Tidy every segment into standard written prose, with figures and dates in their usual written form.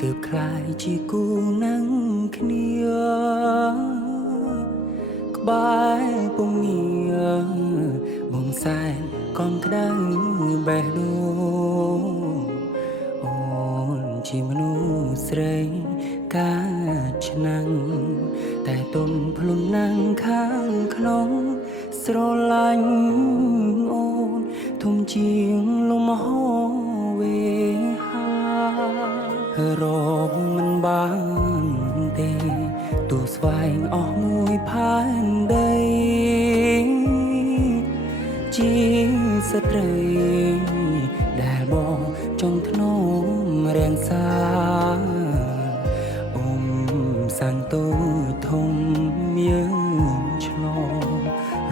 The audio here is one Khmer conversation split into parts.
ទើបคล้ายជាគូនឹងគ្នាក្បែរពុំងាបំសែនកំក្តៅបេះដូងអូនជាមនុស្សស្រីកាឆ្នាំងតែទុនភ្លុំណាំងខាងក្នុងស្រឡាញ់អូនធំជាងលំហវេហារកមិនបានទេទូស្វែងអស់មួយផែនដីជាស្ត្រីដែលបងចង់ធ្នមរាំងសាសាំងតូចធំយើងឆ្លង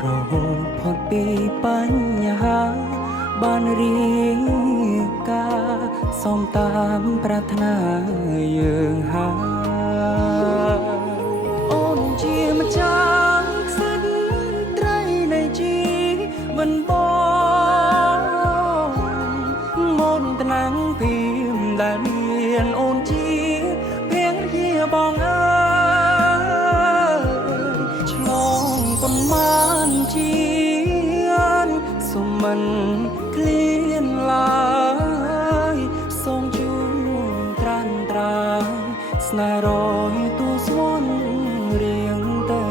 រហូតផុតពីបញ្ហាបានរៀងការសំតាមប្រាថ្នាយើងហើយអូនជាម្ចាស់ខ្សាច់ត្រីនៃជីវិតបងមុនត្នាំងពីមដែលមានអូនជាភរិយាបងអើយឆ្លងប៉ុន្មានជាតិសុំមិនក្លៀនឡើយសូមជួនត្រានត្រាយស្នេហ៍រយទូស្វន់រៀងទៅ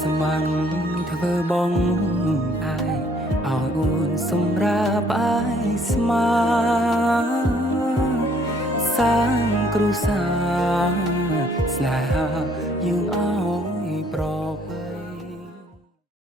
ស្មាំងធ្វើបងអាយឲ្យអូនសម្រាប់អាយស្មាសាងគ្រួសារស្នេហាយើងអោ